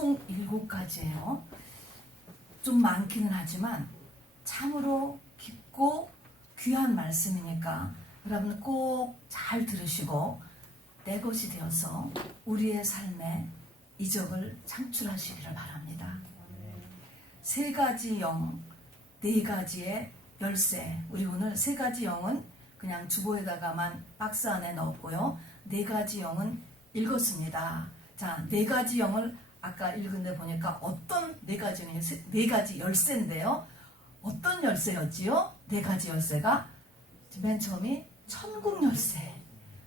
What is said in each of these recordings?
총 7가지예요. 좀 많기는 하지만 참으로 깊고 귀한 말씀이니까 여러분 꼭 잘 들으시고 내 것이 되어서 우리의 삶에 이적을 창출하시기를 바랍니다. 3가지 영, 4가지의 열쇠. 우리 오늘 3가지 영은 그냥 주보에다가만 박스 안에 넣었고요. 4가지 영은 읽었습니다. 자, 4가지 영을 아까 읽은 데 보니까 어떤 4가지 영이요? 4가지 열쇠인데요. 어떤 열쇠였지요? 4가지 열쇠가 맨 처음이 천국 열쇠.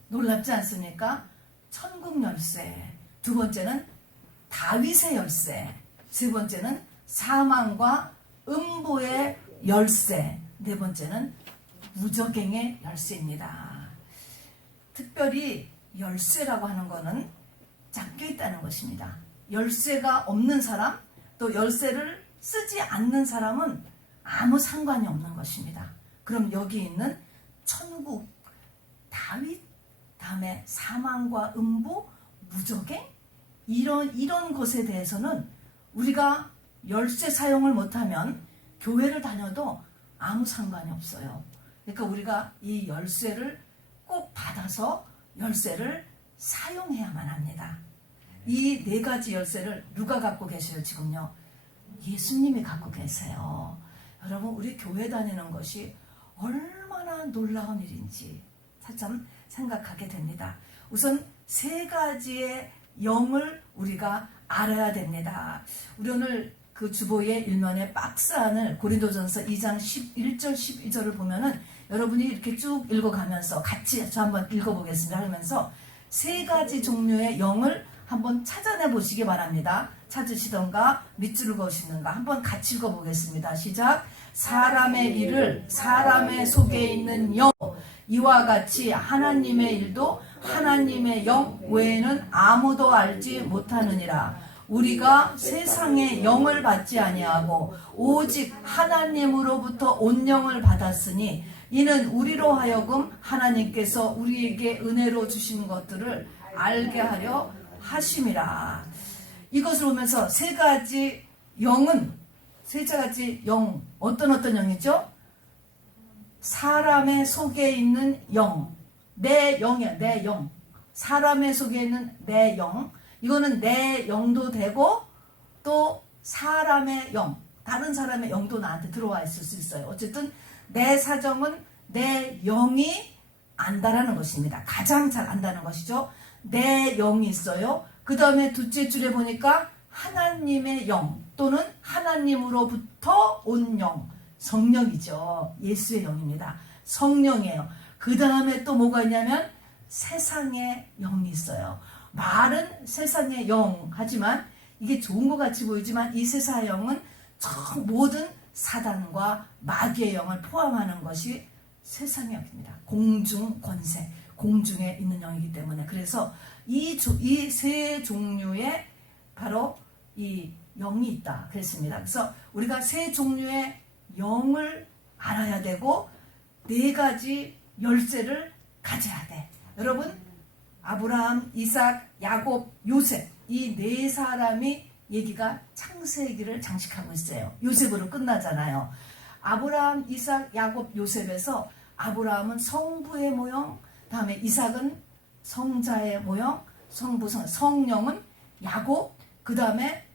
놀랍지 않습니까? 천국 열쇠. 2번째는 다윗의 열쇠. 3번째는 사망과 음보의 열쇠. 4번째는 무적행의 열쇠입니다. 특별히 열쇠라고 하는 것은 잠겨 있다는 것입니다. 열쇠가 없는 사람, 또 열쇠를 쓰지 않는 사람은 아무 상관이 없는 것입니다. 그럼 여기 있는 천국, 다윗, 다음에 사망과 음보, 무적행, 이런 것에 대해서는 우리가 열쇠 사용을 못하면 교회를 다녀도 아무 상관이 없어요. 그러니까 우리가 이 열쇠를 꼭 받아서 열쇠를 사용해야만 합니다. 이 4가지 열쇠를 누가 갖고 계세요 지금요? 예수님이 갖고 계세요. 여러분 우리 교회 다니는 것이 얼마나 놀라운 일인지 참 생각하게 됩니다. 우선 3가지의 영을 우리가 알아야 됩니다. 우리 오늘 그 주보의 일면의 박스 안을 고린도전서 2장 11절 12절을 보면은 여러분이 이렇게 쭉 읽어가면서 같이 저 한번 읽어보겠습니다 하면서 3가지 종류의 영을 한번 찾아내 보시기 바랍니다. 찾으시던가 밑줄을 그으시는가 한번 같이 읽어보겠습니다. 시작. 사람의 일을 사람의 속에 있는 영, 이와 같이 하나님의 일도 하나님의 영 외에는 아무도 알지 못하느니라. 우리가 세상의 영을 받지 아니하고 오직 하나님으로부터 온 영을 받았으니 이는 우리로 하여금 하나님께서 우리에게 은혜로 주신 것들을 알게 하려 하심이라. 이것을 보면서 3가지 영은 3가지 영 어떤 영이죠? 사람의 속에 있는 영, 내 영이야, 내 영. 사람의 속에 있는 내 영. 이거는 내 영도 되고 또 사람의 영, 다른 사람의 영도 나한테 들어와 있을 수 있어요. 어쨌든 내 사정은 내 영이 안다라는 것입니다. 가장 잘 안다는 것이죠. 내 영이 있어요. 그 다음에 둘째 줄에 보니까 하나님의 영 또는 하나님으로부터 온 영, 성령이죠. 예수의 영입니다. 성령이에요. 그 다음에 또 뭐가 있냐면 세상의 영이 있어요. 말은 세상의 영 하지만 이게 좋은 것 같이 보이지만 이 세상의 영은 모든 사단과 마귀의 영을 포함하는 것이 세상의 영입니다. 공중 권세, 공중에 있는 영이기 때문에 그래서 이 3 종류의 바로 이 영이 있다 그랬습니다. 그래서 우리가 3 종류의 영을 알아야 되고 4가지 열쇠를 가져야 돼. 여러분 아브라함, 이삭, 야곱, 요셉 이 4사람이 얘기가 창세기를 장식하고 있어요. 요셉으로 끝나잖아요. 아브라함, 이삭, 야곱, 요셉에서 아브라함은 성부의 모형, 다음에 이삭은 성자의 모형, 성령은 야곱, 그 다음에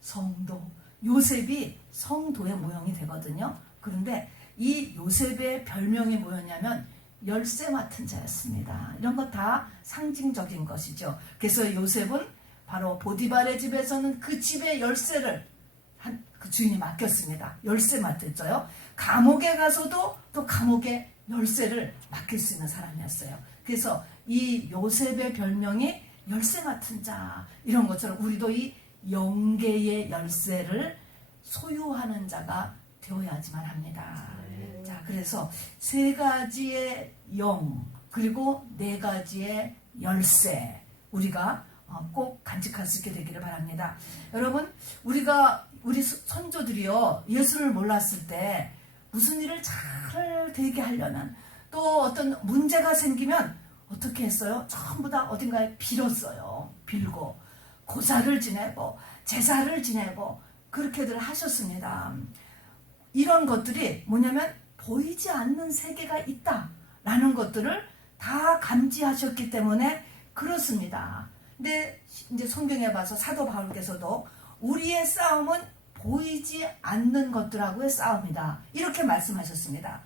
성도, 요셉이 성도의 모형이 되거든요. 그런데 이 요셉의 별명이 뭐였냐면 열쇠 맡은 자였습니다. 이런 거 다 상징적인 것이죠. 그래서 요셉은 바로 보디발의 집에서는 그 집의 열쇠를 그 주인이 맡겼습니다. 열쇠 맡았어요. 감옥에 가서도 또 감옥의 열쇠를 맡길 수 있는 사람이었어요. 그래서 이 요셉의 별명이 열쇠 맡은 자 이런 것처럼 우리도 이 영계의 열쇠를 소유하는 자가 되어야지만 합니다. 자, 그래서 3가지의 영 그리고 4가지의 열쇠 우리가 꼭 간직할 수 있게 되기를 바랍니다. 여러분 우리 선조들이요 예수를 몰랐을 때 무슨 일을 잘 되게 하려면 또 어떤 문제가 생기면 어떻게 했어요? 전부 다 어딘가에 빌었어요. 빌고 고사를 지내고 제사를 지내고 그렇게들 하셨습니다. 이런 것들이 뭐냐면 보이지 않는 세계가 있다라는 것들을 다 감지하셨기 때문에 그렇습니다. 근데 이제 성경에 봐서 사도 바울께서도 우리의 싸움은 보이지 않는 것들하고의 싸움이다, 이렇게 말씀하셨습니다.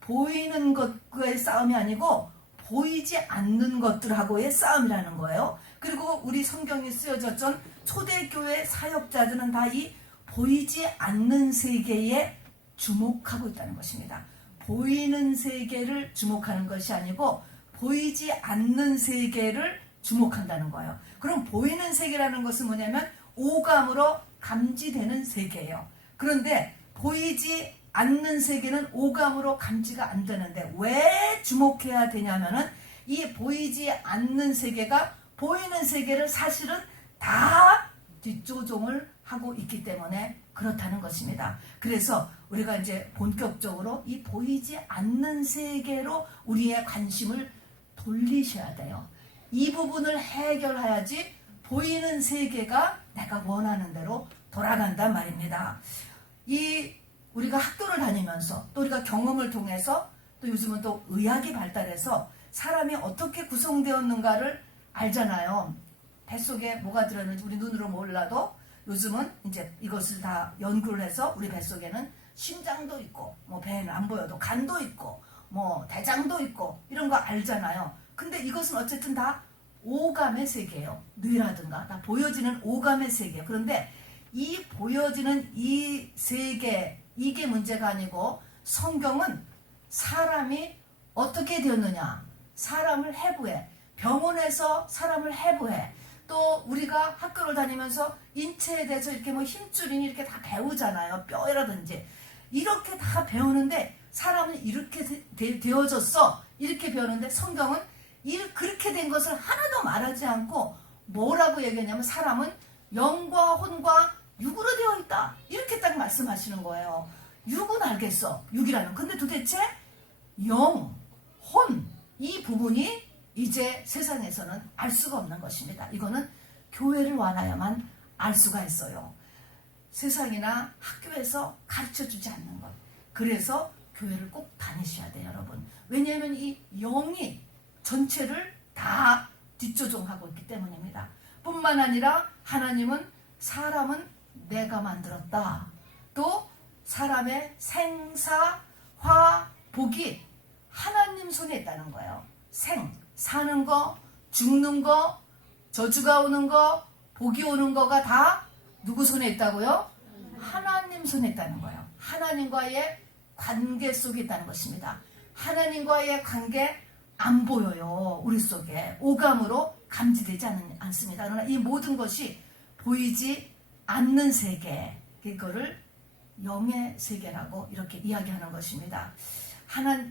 보이는 것과의 싸움이 아니고 보이지 않는 것들하고의 싸움이라는 거예요. 그리고 우리 성경이 쓰여졌던 초대교회 사역자들은 다 이 보이지 않는 세계에 주목하고 있다는 것입니다. 보이는 세계를 주목하는 것이 아니고 보이지 않는 세계를 주목한다는 거예요. 그럼 보이는 세계라는 것은 뭐냐면 오감으로 감지되는 세계예요. 그런데 보이지 않는 세계는 오감으로 감지가 안 되는데 왜 주목해야 되냐면은 이 보이지 않는 세계가 보이는 세계를 사실은 다 뒷조종을 하고 있기 때문에 그렇다는 것입니다. 그래서 우리가 이제 본격적으로 이 보이지 않는 세계로 우리의 관심을 돌리셔야 돼요. 이 부분을 해결해야지 보이는 세계가 내가 원하는 대로 돌아간단 말입니다. 우리가 학교를 다니면서 또 우리가 경험을 통해서 또 요즘은 또 의학이 발달해서 사람이 어떻게 구성되었는가를 알잖아요. 뱃속에 뭐가 들었는지 우리 눈으로 몰라도 요즘은 이제 이것을 다 연구를 해서 우리 뱃속에는 심장도 있고 뭐 배는 안 보여도 간도 있고 뭐 대장도 있고 이런 거 알잖아요. 근데 이것은 어쨌든 다 오감의 세계예요. 뇌라든가 다 보여지는 오감의 세계. 그런데 이 보여지는 이 세계, 이게 문제가 아니고 성경은 사람이 어떻게 되었느냐, 사람을 해부해, 병원에서 사람을 해부해, 또 우리가 학교를 다니면서 인체에 대해서 이렇게 뭐 힘줄이니 이렇게 다 배우잖아요. 뼈라든지 이렇게 다 배우는데 사람은 이렇게 되어졌어, 이렇게 배우는데 성경은 그렇게 된 것을 하나도 말하지 않고 뭐라고 얘기하냐면 사람은 영과 혼과 육으로 되어 있다, 이렇게 딱 말씀하시는 거예요. 육은 알겠어, 육이라는. 근데 도대체 영, 혼, 이 부분이 이제 세상에서는 알 수가 없는 것입니다. 이거는 교회를 와야만 알 수가 있어요. 세상이나 학교에서 가르쳐주지 않는 것. 그래서 교회를 꼭 다니셔야 돼요, 여러분. 왜냐하면 이 영이 전체를 다 뒷조종하고 있기 때문입니다. 뿐만 아니라 하나님은 사람은 내가 만들었다. 또 사람의 생사, 화, 복이 하나님 손에 있다는 거예요. 사는 거, 죽는 거, 저주가 오는 거, 복이 오는 거가 다 누구 손에 있다고요? 하나님 손에 있다는 거예요. 하나님과의 관계 속에 있다는 것입니다. 하나님과의 관계 안 보여요. 우리 속에 오감으로 감지되지 않습니다. 그러나 이 모든 것이 보이지 않는 세계, 그거를 영의 세계라고 이렇게 이야기하는 것입니다.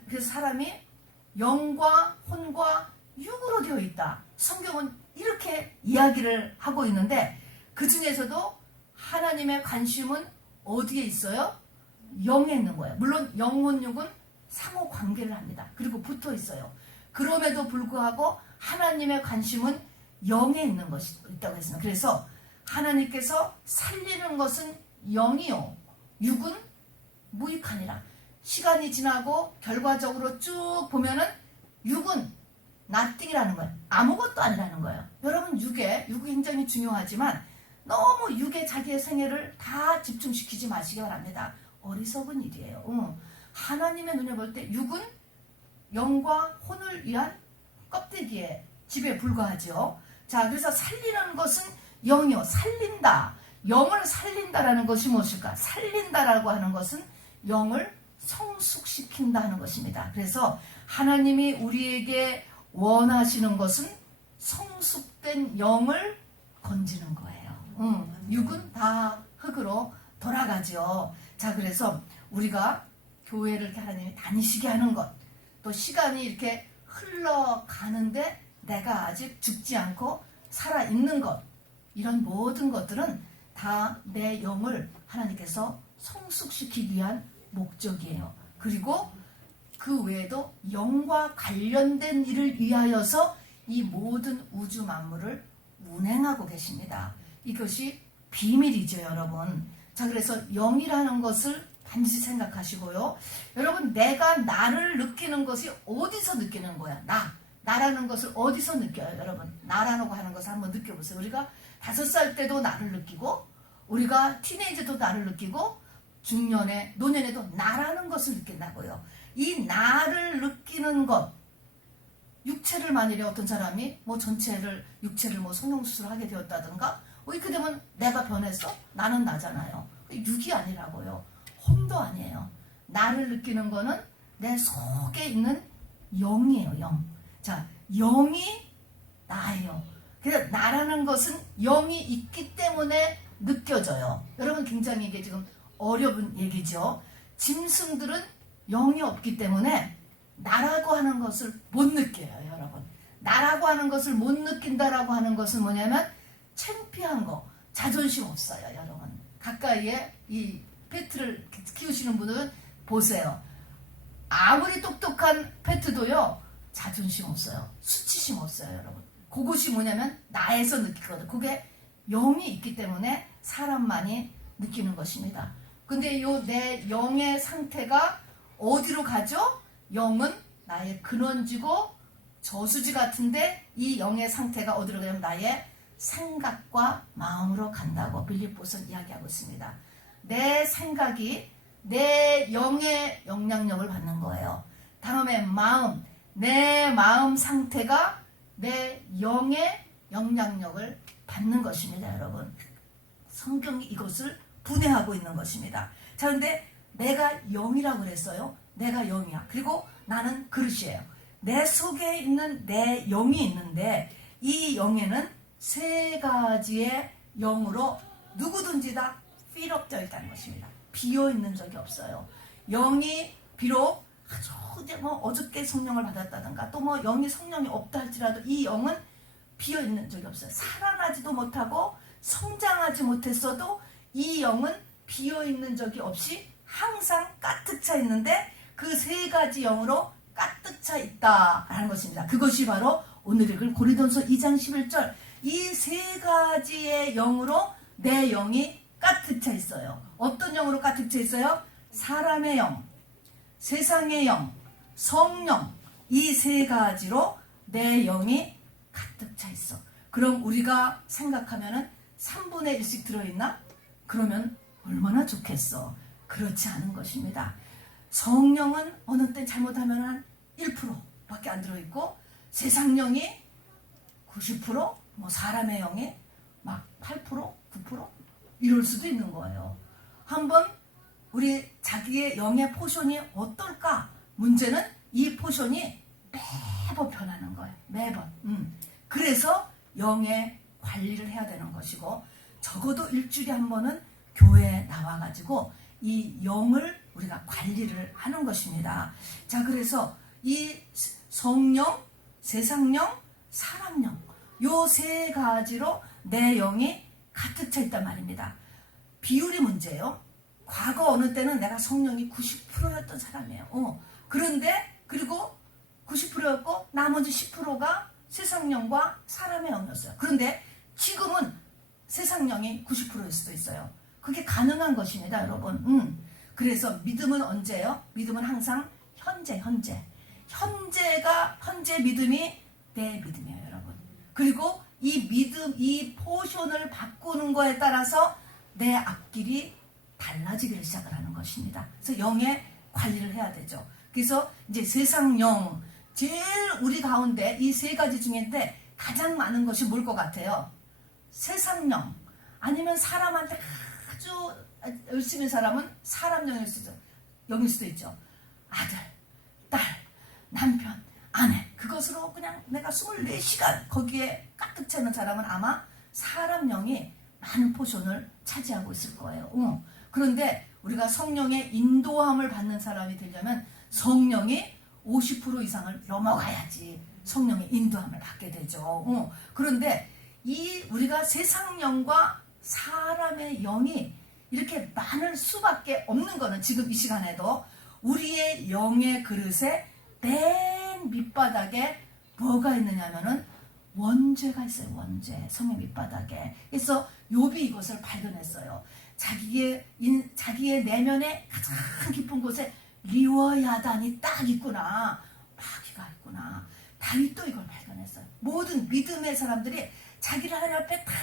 그래서 사람이 영과 혼과 육으로 되어 있다. 성경은 이렇게 이야기를 하고 있는데 그 중에서도 하나님의 관심은 어디에 있어요? 영에 있는 거예요. 물론 영혼, 육은 상호 관계를 합니다. 그리고 붙어 있어요. 그럼에도 불구하고 하나님의 관심은 영에 있는 것이 있다고 했습니다. 그래서 하나님께서 살리는 것은 영이요, 육은 무익하니라. 시간이 지나고 결과적으로 쭉 보면은 육은 nothing이라는 거예요. 아무것도 아니라는 거예요. 여러분, 육이 굉장히 중요하지만 너무 육에 자기의 생애를 다 집중시키지 마시기 바랍니다. 어리석은 일이에요. 하나님의 눈에 볼 때 육은 영과 혼을 위한 껍데기에 집에 불과하죠. 자, 그래서 살리는 것은 영이요. 살린다. 영을 살린다라는 것이 무엇일까? 살린다라고 하는 것은 영을 성숙시킨다 하는 것입니다. 그래서 하나님이 우리에게 원하시는 것은 성숙된 영을 건지는 거예요. 육은 다 흙으로 돌아가죠. 자, 그래서 우리가 교회를 이렇게 하나님이 다니시게 하는 것, 또 시간이 이렇게 흘러가는데 내가 아직 죽지 않고 살아있는 것, 이런 모든 것들은 다 내 영을 하나님께서 성숙시키기 위한 목적이에요. 그리고 그 외에도 영과 관련된 일을 위하여서 이 모든 우주 만물을 운행하고 계십니다. 이것이 비밀이죠, 여러분. 자, 그래서 영이라는 것을 반드시 생각하시고요. 여러분, 내가 나를 느끼는 것이 어디서 느끼는 거야? 나라는 것을 어디서 느껴요, 여러분? 나라고 하는 것을 한번 느껴보세요. 우리가 5살 때도 나를 느끼고, 우리가 티네이저 때도 나를 느끼고, 중년에, 노년에도 나라는 것을 느낀다고요. 이 나를 느끼는 것, 육체를 만일에 어떤 사람이 뭐 전체를, 육체를 뭐 성형수술을 하게 되었다든가, 이렇게 되면 내가 변했어? 나는 나잖아요. 육이 아니라고요. 혼도 아니에요. 나를 느끼는 거는 내 속에 있는 영이에요, 영. 자, 영이 나예요. 그래서 나라는 것은 영이 있기 때문에 느껴져요. 여러분, 굉장히 이게 지금 어려운 얘기죠. 짐승들은 영이 없기 때문에 나라고 하는 것을 못 느껴요, 여러분. 나라고 하는 것을 못 느낀다라고 하는 것은 뭐냐면 창피한 거, 자존심 없어요, 여러분. 가까이에 이 페트를 키우시는 분은 보세요. 아무리 똑똑한 페트도요, 자존심 없어요. 수치심 없어요, 여러분. 그것이 뭐냐면 나에서 느끼거든. 그게 영이 있기 때문에 사람만이 느끼는 것입니다. 근데 요 내 영의 상태가 어디로 가죠? 영은 나의 근원지고 저수지 같은데 이 영의 상태가 어디로 가냐면 나의 생각과 마음으로 간다고 빌립보서 이야기하고 있습니다. 내 생각이 내 영의 영향력을 받는 거예요. 다음에 마음, 내 마음 상태가 내 영의 영향력을 받는 것입니다, 여러분. 성경이 이것을 분해하고 있는 것입니다. 자, 그런데 내가 영이라고 그랬어요. 내가 영이야. 그리고 나는 그릇이에요. 내 속에 있는 내 영이 있는데 이 영에는 3가지의 영으로 누구든지 다 필업되어 있다는 것입니다. 비어있는 적이 없어요. 영이 비록 아주 뭐 어저께 성령을 받았다든가 또 뭐 영이 성령이 없다 할지라도 이 영은 비어있는 적이 없어요. 살아나지도 못하고 성장하지 못했어도 이 영은 비어있는 적이 없이 항상 가득 차 있는데 그 3가지 영으로 가득 차 있다라는 것입니다. 그것이 바로 오늘 읽을 고린도서 2장 11절. 이 3가지의 영으로 내 영이 가득 차 있어요. 어떤 영으로 가득 차 있어요? 사람의 영, 세상의 영, 성령. 이 3가지로 내 영이 가득 차 있어. 그럼 우리가 생각하면은 3분의 1씩 들어있나? 그러면 얼마나 좋겠어. 그렇지 않은 것입니다. 성령은 어느 때 잘못하면 한 1%밖에 안 들어있고 세상 영이 90%, 뭐 사람의 영이 막 8%, 9% 이럴 수도 있는 거예요. 한번 우리 자기의 영의 포션이 어떨까? 문제는 이 포션이 매번 변하는 거예요. 매번. 그래서 영의 관리를 해야 되는 것이고 적어도 일주일에 한 번은 교회에 나와가지고 이 영을 우리가 관리를 하는 것입니다. 자, 그래서 이 성령, 세상령, 사람령 요 3가지로 내 영이 가득 차 있단 말입니다. 비율이 문제예요. 과거 어느 때는 내가 성령이 90%였던 사람이에요. 그런데 그리고 90%였고 나머지 10%가 세상령과 사람의 영이었어요. 그런데 지금은 세상령이 90%일 수도 있어요. 그게 가능한 것입니다, 여러분. 그래서 믿음은 언제예요? 믿음은 항상 현재 믿음이 내 믿음이에요, 여러분. 그리고 이 믿음, 이 포션을 바꾸는 거에 따라서 내 앞길이 달라지기 시작을 하는 것입니다. 그래서 영의 관리를 해야 되죠. 그래서 이제 세상 영, 제일 우리 가운데 이 3가지 중인데 가장 많은 것이 뭘 것 같아요? 세상 영, 아니면 사람한테 아주 열심히 사람은 사람 영일 수도 있죠. 아들, 딸, 남편, 아내, 그것으로 그냥 내가 24시간 거기에 가득 차는 사람은 아마 사람 영이 많은 포션을 차지하고 있을 거예요. 그런데 우리가 성령의 인도함을 받는 사람이 되려면 성령이 50% 이상을 넘어가야지 성령의 인도함을 받게 되죠. 그런데 이 우리가 세상 영과 사람의 영이 이렇게 많을 수밖에 없는 거는 지금 이 시간에도 우리의 영의 그릇에 맨 밑바닥에 뭐가 있느냐면은 원죄가 있어요. 원죄. 성의 밑바닥에. 그래서 욥이 이것을 발견했어요. 자기의 내면의 가장 깊은 곳에 리워야단이 딱 있구나. 마귀가 있구나. 다윗도 이걸 발견했어요. 모든 믿음의 사람들이 자기를 하나님 앞에 다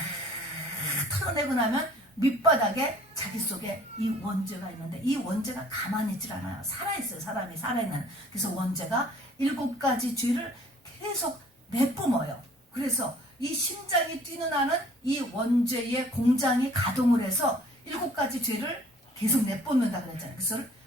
털어내고 나면 밑바닥에 자기 속에 이 원죄가 있는데, 이 원죄가 가만히 있질 않아요. 살아있어요. 사람이 살아있는. 그래서 원죄가 7가지 죄를 계속 내뿜어요. 그래서 이 심장이 뛰는 한은 이 원죄의 공장이 가동을 해서 7가지 죄를 계속 내뿜는다 그랬잖아요.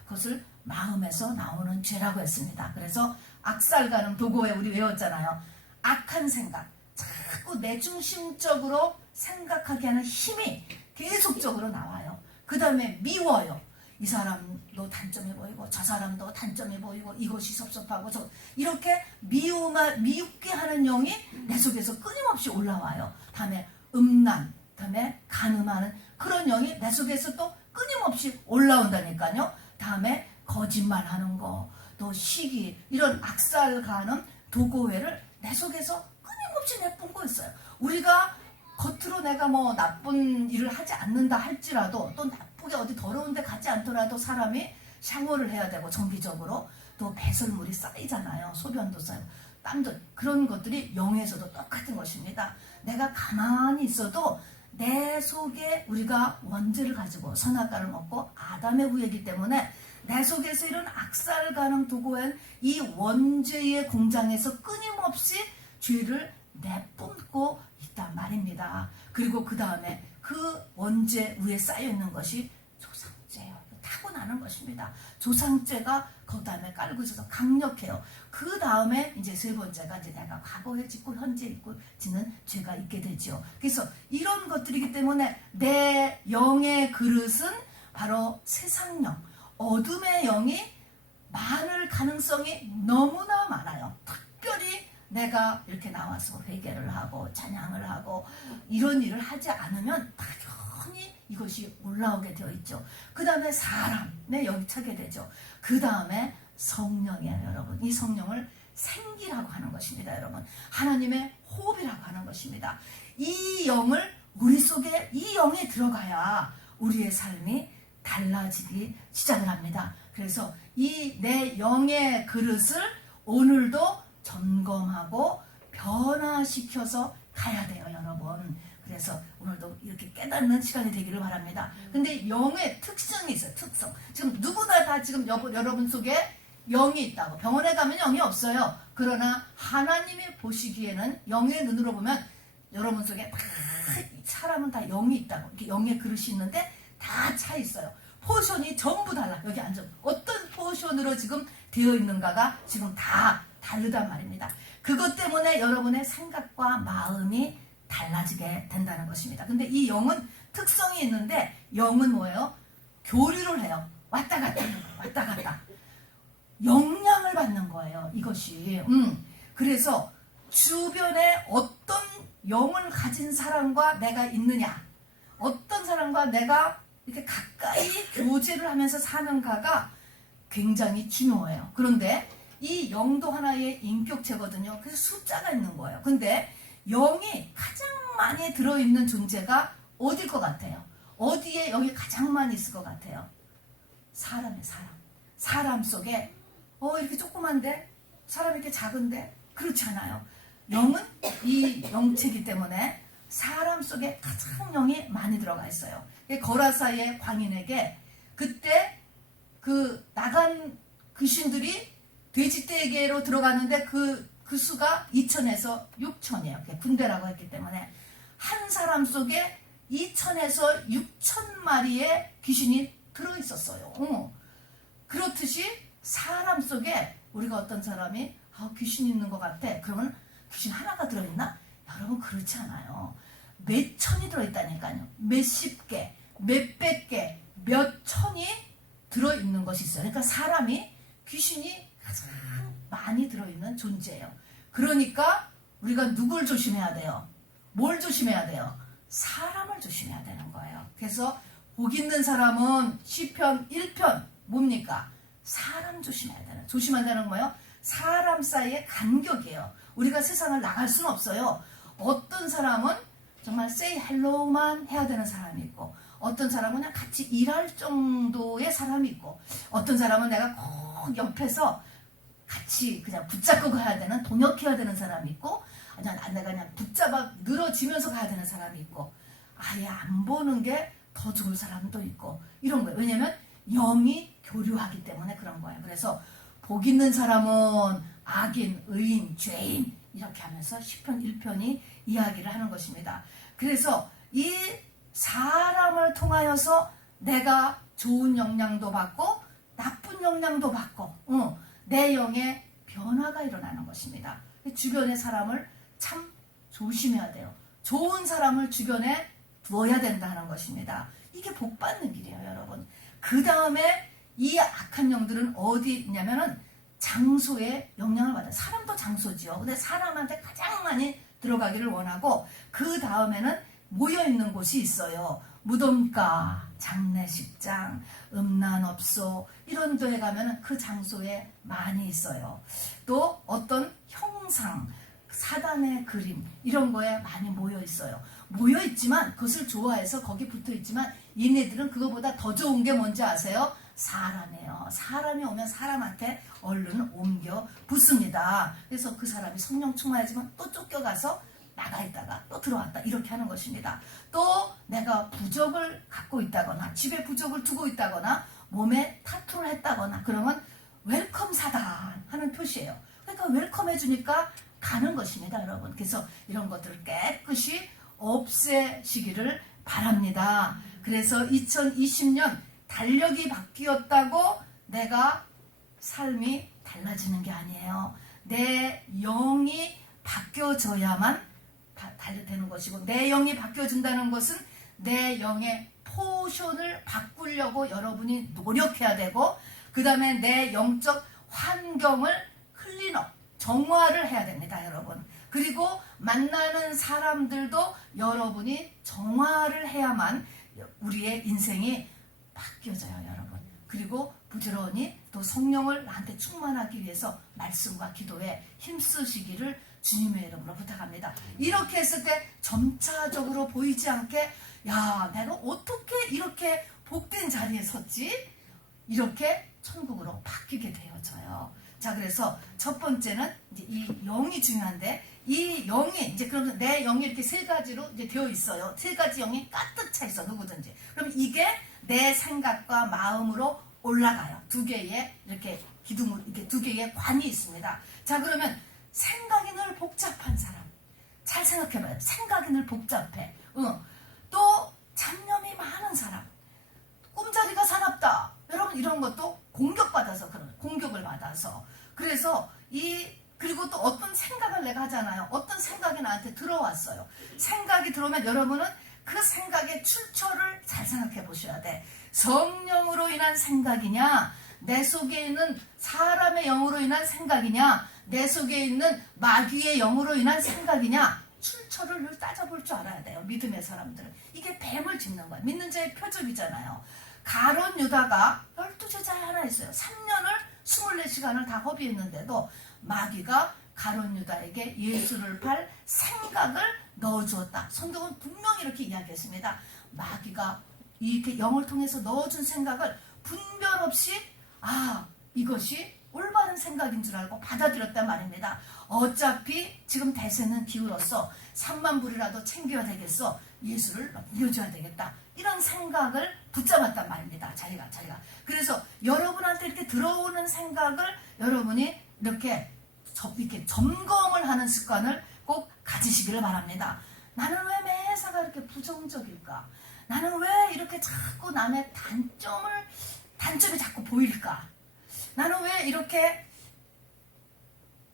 그것을 마음에서 나오는 죄라고 했습니다. 그래서 악살가는 도고에 우리 외웠잖아요. 악한 생각, 자꾸 내중심적으로 생각하게 하는 힘이 계속적으로 나와요. 그 다음에 미워요. 이 사람도 단점이 보이고 저 사람도 단점이 보이고 이것이 섭섭하고 이렇게 미웃게 하는 영이 내 속에서 끊임없이 올라와요. 다음에 음란, 다음에 간음하는 그런 영이 내 속에서 또 끊임없이 올라온다니까요. 다음에 거짓말하는 거, 또 시기, 이런 악살가는 도고회를 내 속에서 끊임없이 내뿜고 있어요. 우리가 겉으로 내가 뭐 나쁜 일을 하지 않는다 할지라도, 또 나쁘게 어디 더러운 데 가지 않더라도 사람이 샤워를 해야 되고 정기적으로, 또 배설물이 쌓이잖아요. 소변도 쌓이고 땀도, 그런 것들이 영에서도 똑같은 것입니다. 내가 가만히 있어도 내 속에 우리가 원죄를 가지고 선악과를 먹고 아담의 후예이기 때문에 내 속에서 이런 악살가는 도고한 이 원죄의 공장에서 끊임없이 죄를 내뿜고 있단 말입니다. 그리고 그 다음에 그 원죄 위에 쌓여있는 것이 조상죄예요. 타고나는 것입니다. 조상죄가 그 다음에 깔고 있어서 강력해요. 그 다음에 이제 세 번째가 이제 내가 과거에 짓고 현재 있고 짓는 죄가 있게 되죠. 그래서 이런 것들이기 때문에 내 영의 그릇은 바로 세상영, 어둠의 영이 많을 가능성이 너무나 많아요. 특별히 내가 이렇게 나와서 회개를 하고 찬양을 하고 이런 일을 하지 않으면 당연히 이것이 올라오게 되어 있죠. 그 다음에 사람의 영이 차게 되죠. 그 다음에 성령이에요, 여러분. 이 성령을 생기라고 하는 것입니다, 여러분. 하나님의 호흡이라고 하는 것입니다. 이 영을 우리 속에, 이 영이 들어가야 우리의 삶이 달라지기 시작을 합니다. 그래서 이 내 영의 그릇을 오늘도 점검하고 변화시켜서 가야 돼요, 여러분. 그래서 오늘도 이렇게 깨닫는 시간이 되기를 바랍니다. 근데 영의 특성이 있어요. 특성. 지금 누구나 다 지금 여러분 속에 영이 있다고. 병원에 가면 영이 없어요. 그러나 하나님이 보시기에는, 영의 눈으로 보면 여러분 속에 다, 사람은 다 영이 있다고. 이렇게 영의 그릇이 있는데 다 차 있어요. 포션이 전부 달라. 여기 앉아. 어떤 포션으로 지금 되어 있는가가 지금 다 다르단 말입니다. 그것 때문에 여러분의 생각과 마음이 달라지게 된다는 것입니다. 근데 이 영은 특성이 있는데, 영은 뭐예요? 교류를 해요. 왔다 갔다 하는 거예요. 왔다 갔다. 영향을 받는 거예요, 이것이. 그래서 주변에 어떤 영을 가진 사람과 내가 있느냐, 어떤 사람과 내가 이렇게 가까이 교제를 하면서 사는가가 굉장히 중요해요. 그런데 이 영도 하나의 인격체거든요. 그래서 숫자가 있는 거예요. 근데 영이 가장 많이 들어있는 존재가 어딜 것 같아요? 어디에 영이 가장 많이 있을 것 같아요? 사람이에요, 사람. 사람 속에 이렇게 조그만데, 사람이 이렇게 작은데, 그렇지 않아요. 영은 이 영체이기 때문에 사람 속에 가장 영이 많이 들어가 있어요. 거라사의 광인에게 그때 그 나간 귀신들이 돼지떼에게로 들어갔는데 그 수가 2천에서 6천이에요. 군대라고 했기 때문에 한 사람 속에 2천에서 6천 마리의 귀신이 들어있었어요. 그렇듯이 사람 속에 우리가 어떤 사람이 귀신 있는 것 같아. 그러면 귀신 하나가 들어있나? 여러분, 그렇지 않아요. 몇 천이 들어있다니까요. 몇십 개, 몇백 개, 몇 천이 들어있는 것이 있어요. 그러니까 사람이, 귀신이 가장 많이 들어있는 존재예요. 그러니까 우리가 누굴 조심해야 돼요? 뭘 조심해야 돼요? 사람을 조심해야 되는 거예요. 그래서 복 있는 사람은 시편 1편 뭡니까? 사람 조심해야 되는, 조심한다는 거예요. 사람 사이의 간격이에요. 우리가 세상을 나갈 수는 없어요. 어떤 사람은 정말 say hello만 해야 되는 사람이 있고, 어떤 사람은 그냥 같이 일할 정도의 사람이 있고, 어떤 사람은 내가 꼭 옆에서 같이 그냥 붙잡고 가야 되는, 동역해야 되는 사람이 있고, 그냥 내가 그냥 붙잡아 늘어지면서 가야 되는 사람이 있고, 아예 안 보는 게 더 좋을 사람도 있고, 이런 거예요. 왜냐면 영이 교류하기 때문에 그런 거예요. 그래서 복 있는 사람은 악인, 의인, 죄인 이렇게 하면서 시편 1편이 이야기를 하는 것입니다. 그래서 이 사람을 통하여서 내가 좋은 영향도 받고 나쁜 영향도 받고 내 영의 변화가 일어나는 것입니다. 주변의 사람을 참 조심해야 돼요. 좋은 사람을 주변에 두어야 된다는 것입니다. 이게 복 받는 길이에요, 여러분. 그 다음에 이 악한 영들은 어디 있냐면은 장소에 영향을 받아요. 사람도 장소지요. 근데 사람한테 가장 많이 들어가기를 원하고, 그 다음에는 모여있는 곳이 있어요. 무덤가, 장례식장, 음란업소 이런 데에 가면은 그 장소에 많이 있어요. 또 어떤 형상, 사단의 그림 이런 거에 많이 모여 있어요. 모여 있지만 그것을 좋아해서 거기 붙어 있지만 얘네들은 그거보다 더 좋은 게 뭔지 아세요? 사람이에요. 사람이 오면 사람한테 얼른 옮겨 붙습니다. 그래서 그 사람이 성령 충만하지만 또 쫓겨가서 나가 있다가 또 들어왔다 이렇게 하는 것입니다. 또 내가 부적을 갖고 있다거나 집에 부적을 두고 있다거나 몸에 타투를 했다거나 그러면 웰컴 사단 하는 표시예요. 그러니까 웰컴 해주니까 가는 것입니다, 여러분. 그래서 이런 것들을 깨끗이 없애시기를 바랍니다. 그래서 2020년 달력이 바뀌었다고 내가 삶이 달라지는 게 아니에요. 내 영이 바뀌어져야만 되는 것이고, 내 영이 바뀌어진다는 것은 내 영의 포션을 바꾸려고 여러분이 노력해야 되고, 그 다음에 내 영적 환경을 클린업, 정화를 해야 됩니다, 여러분. 그리고 만나는 사람들도 여러분이 정화를 해야만 우리의 인생이 바뀌어져요, 여러분. 그리고 부지런히 또 성령을 나한테 충만하기 위해서 말씀과 기도에 힘쓰시기를 주님의 이름으로 부탁합니다. 이렇게 했을 때 점차적으로 보이지 않게, 야, 내가 어떻게 이렇게 복된 자리에 섰지? 이렇게 천국으로 바뀌게 되어져요. 자, 그래서 첫 번째는 이제 이 영이 중요한데, 이 영이 이제 그러면 내 영이 이렇게 세 가지로 이제 되어 있어요. 세 가지 영이 가득 차 있어, 누구든지. 그럼 이게 내 생각과 마음으로 올라가요. 두 개의 이렇게 기둥, 이렇게 두 개의 관이 있습니다. 자, 그러면 생각이 늘 복잡한 사람, 잘 생각해봐요. 생각이 늘 복잡해. 또 잡념이 많은 사람, 꿈자리가 사납다. 여러분, 이런 것도 공격받아서 그런, 공격을 받아서. 그래서 그리고 또 어떤 생각을 내가 하잖아요. 어떤 생각이 나한테 들어왔어요. 생각이 들어오면 여러분은 그 생각의 출처를 잘 생각해 보셔야 돼. 성령으로 인한 생각이냐, 내 속에 있는 사람의 영으로 인한 생각이냐, 내 속에 있는 마귀의 영으로 인한 생각이냐, 출처를 늘 따져볼 줄 알아야 돼요. 믿음의 사람들은. 이게 뱀을 짚는 거야. 믿는 자의 표적이잖아요. 가룟 유다가 12제자에 하나 있어요. 3년을 24시간을 다 허비했는데도 마귀가 가룟 유다에게 예수를 팔 생각을 넣어주었다. 성경은 분명히 이렇게 이야기했습니다. 마귀가 이렇게 영을 통해서 넣어준 생각을 분별 없이 이것이 올바른 생각인 줄 알고 받아들였단 말입니다. 어차피 지금 대세는 기울었어. 3만 불이라도 챙겨야 되겠어. 예수를 이겨줘야 되겠다. 이런 생각을 붙잡았단 말입니다. 자기가. 그래서 여러분한테 이렇게 들어오는 생각을 여러분이 이렇게 점검을 하는 습관을 꼭 가지시기를 바랍니다. 나는 왜 매사가 이렇게 부정적일까? 나는 왜 이렇게 자꾸 남의 단점이 자꾸 보일까? 나는 왜 이렇게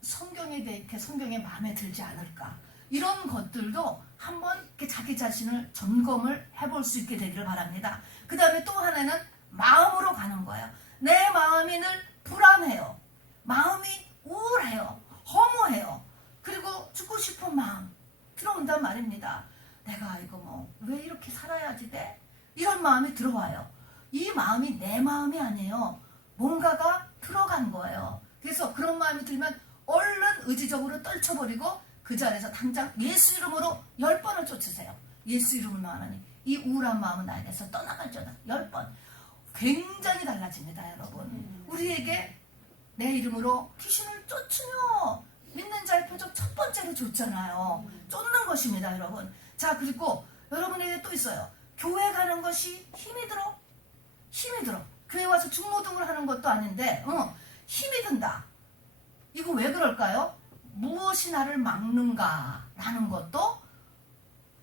성경에 마음에 들지 않을까? 이런 것들도 한번 이렇게 자기 자신을 점검을 해볼 수 있게 되기를 바랍니다. 그 다음에 또 하나는 마음으로 가는 거예요. 내 마음이 늘 불안해요. 마음이 우울해요. 허무해요. 그리고 죽고 싶은 마음 들어온단 말입니다. 내가 이거 왜 이렇게 살아야지 돼? 이런 마음이 들어와요. 이 마음이 내 마음이 아니에요. 뭔가가 들어간 거예요. 그래서 그런 마음이 들면 얼른 의지적으로 떨쳐버리고 그 자리에서 당장 예수 이름으로 10번을 쫓으세요. 예수 이름으로만 하니 이 우울한 마음은 나에게서 떠나갈지어다. 10번. 굉장히 달라집니다, 여러분. 우리에게 내 이름으로 귀신을 쫓으며 믿는 자의 표적 첫 번째로 쫓잖아요. 쫓는 것입니다, 여러분. 자, 그리고 여러분에게 또 있어요. 교회 가는 것이 힘이 들어. 힘이 들어. 교회 와서 중노동을 하는 것도 아닌데 힘이 든다. 이거 왜 그럴까요? 무엇이 나를 막는가 라는 것도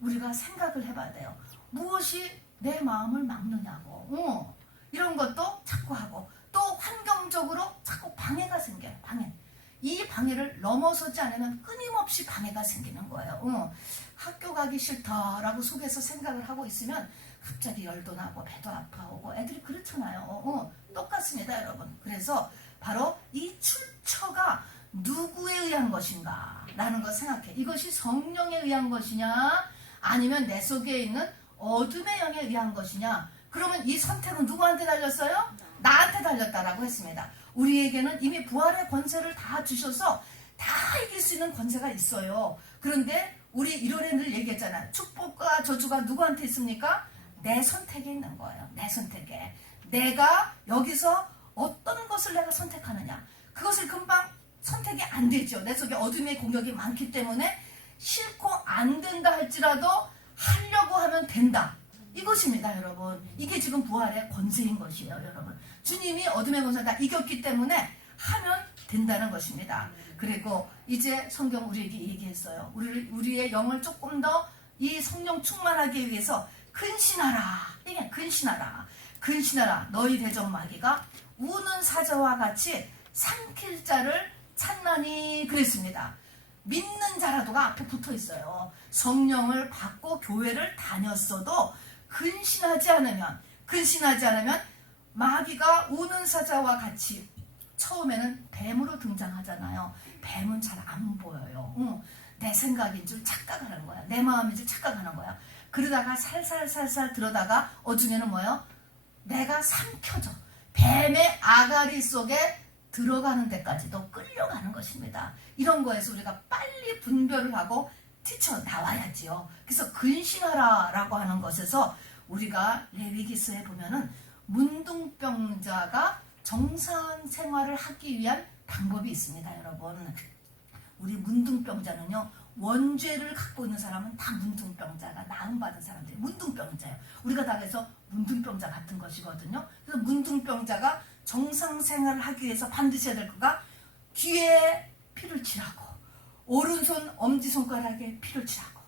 우리가 생각을 해봐야 돼요. 무엇이 내 마음을 막느냐고. 이런 것도 자꾸 하고, 또 환경적으로 자꾸 방해가 생겨요. 방해. 이 방해를 넘어서지 않으면 끊임없이 방해가 생기는 거예요. 학교 가기 싫다라고 속에서 생각을 하고 있으면 갑자기 열도 나고 배도 아파오고, 애들이 그렇잖아요. 똑같습니다, 여러분. 그래서 바로 이 출처가 누구에 의한 것인가 라는 걸 생각해. 이것이 성령에 의한 것이냐 아니면 내 속에 있는 어둠의 영에 의한 것이냐. 그러면 이 선택은 누구한테 달렸어요? 나한테 달렸다라고 했습니다. 우리에게는 이미 부활의 권세를 다 주셔서 다 이길 수 있는 권세가 있어요. 그런데 우리 1월에 늘 얘기했잖아요. 축복과 저주가 누구한테 있습니까? 내 선택에 있는 거예요. 내 선택에. 내가 여기서 어떤 것을 내가 선택하느냐. 그것을 금방 선택이 안 되죠. 내 속에 어둠의 공격이 많기 때문에 싫고 안 된다 할지라도 하려고 하면 된다. 이것입니다, 여러분. 이게 지금 부활의 권세인 것이에요, 여러분. 주님이 어둠의 권세를 다 이겼기 때문에 하면 된다는 것입니다. 그리고 이제 성경 우리에게 얘기했어요. 우리의 영을 조금 더 이 성령 충만하기 위해서 근신하라. 이게 근신하라. 근신하라. 너희 대적 마귀가 우는 사자와 같이 삼킬 자를 찾나니 그랬습니다. 믿는 자라도가 앞에 붙어 있어요. 성령을 받고 교회를 다녔어도 근신하지 않으면 마귀가 우는 사자와 같이 처음에는 뱀으로 등장하잖아요. 뱀은 잘 안 보여요. 내 생각인 줄 착각하는 거야. 내 마음인 줄 착각하는 거야. 그러다가 살살 들어다가 어중에는 뭐예요? 내가 삼켜져. 뱀의 아가리 속에 들어가는 데까지도 끌려가는 것입니다. 이런 거에서 우리가 빨리 분별을 하고 뛰쳐나와야지요. 그래서 근신하라 라고 하는 것에서 우리가 레위기서에 보면은 문둥병자가 정상 생활을 하기 위한 방법이 있습니다, 여러분. 우리 문둥병자는요, 원죄를 갖고 있는 사람은 다 문둥병자가 나음받은 사람들이 문둥병자예요. 우리가 다 그래서 문둥병자 같은 것이거든요. 그래서 문둥병자가 정상 생활을 하기 위해서 반드시 해야 될 거가 귀에 피를 칠하고, 오른손 엄지손가락에 피를 칠하고,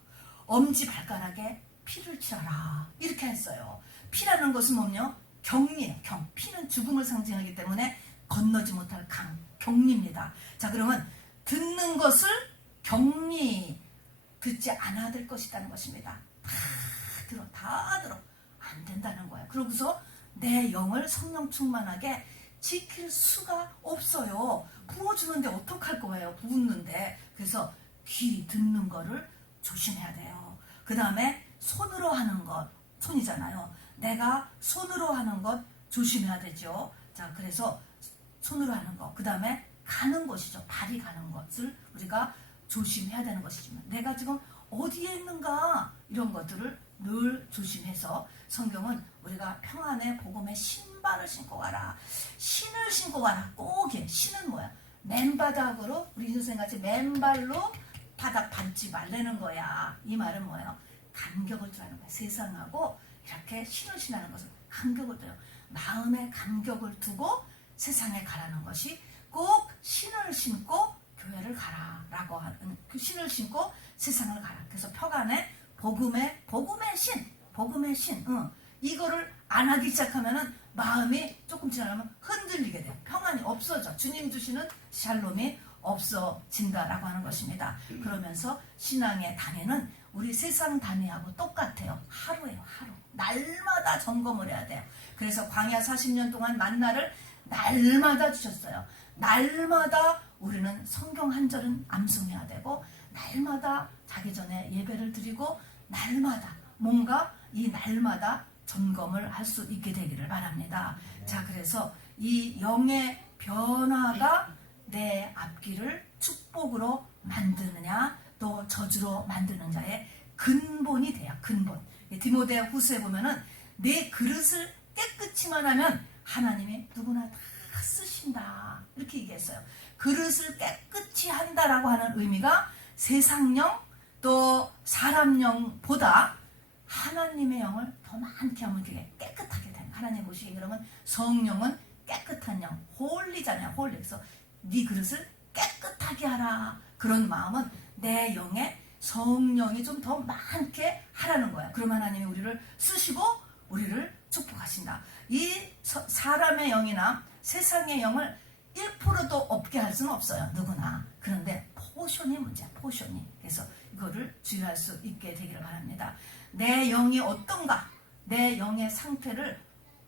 엄지발가락에 피를 칠하라. 이렇게 했어요. 피라는 것은 뭐냐? 경리예요. 피는 죽음을 상징하기 때문에 건너지 못할 경리입니다. 자, 그러면 듣는 것을 경리, 듣지 않아야 될 것이라는 것입니다. 다 들어. 안 된다는 거야. 그러고서 내 영을 성령 충만하게 지킬 수가 없어요. 부어주는데 어떡할 거예요? 부었는데. 그래서 귀 듣는 거를 조심해야 돼요. 그 다음에 손으로 하는 것, 손이잖아요. 내가 손으로 하는 것 조심해야 되죠. 자, 그래서 손으로 하는 것, 그 다음에 가는 곳이죠. 발이 가는 것을 우리가 조심해야 되는 것이지만, 내가 지금 어디에 있는가 이런 것들을 늘 조심해서 성경은 우리가 평안의 복음의 신발을 신고 가라. 신을 신고 가라. 꼭에 신은 뭐야? 맨바닥으로 우리 선생님같이 맨발로 바닥 밟지 말라는 거야. 이 말은 뭐예요? 간격을 두라는 거야. 세상하고 이렇게 신을 신하는 것은 간격을 둬요. 마음의 간격을 두고 세상에 가라는 것이 꼭 신을 신고 교회를 가라라고 하는, 그 신을 신고 세상을 가라. 그래서 표간에 복음의 신, 이거를 안 하기 시작하면은 마음이 조금 지나가면 흔들리게 돼요. 평안이 없어져. 주님 주시는 샬롬이 없어진다라고 하는 것입니다. 그러면서 신앙의 단위는 우리 세상 단위하고 똑같아요. 하루예요, 하루. 날마다 점검을 해야 돼요. 그래서 광야 40년 동안 만나를 날마다 주셨어요. 날마다 우리는 성경 한 절은 암송해야 되고, 날마다 자기 전에 예배를 드리고, 날마다 뭔가 이 날마다 점검을 할 수 있게 되기를 바랍니다. 자, 그래서 이 영의 변화가 내 앞길을 축복으로 만드느냐 또 저주로 만드는 자의 근본이 돼요. 근본. 디모데 후서에 보면은 내 그릇을 깨끗이만 하면 하나님이 누구나 다 쓰신다 이렇게 얘기했어요. 그릇을 깨끗이 한다라고 하는 의미가 세상령 또 사람령보다 하나님의 영을 더 많게 하면 그게 깨끗하게 되는. 하나님 보시기 그러면 성령은 깨끗한 영, 홀리잖아요. 홀리. 그래서 네 그릇을 깨끗하게 하라. 그런 마음은 내 영에 성령이 좀 더 많게 하라는 거야. 그러면 하나님이 우리를 쓰시고 우리를 축복하신다. 이 사람의 영이나 세상의 영을 1%도 없게 할 수는 없어요. 누구나. 그런데 포션이 문제야. 포션이. 그래서 이거를 주의할 수 있게 되기를 바랍니다. 내 영이 어떤가? 내 영의 상태를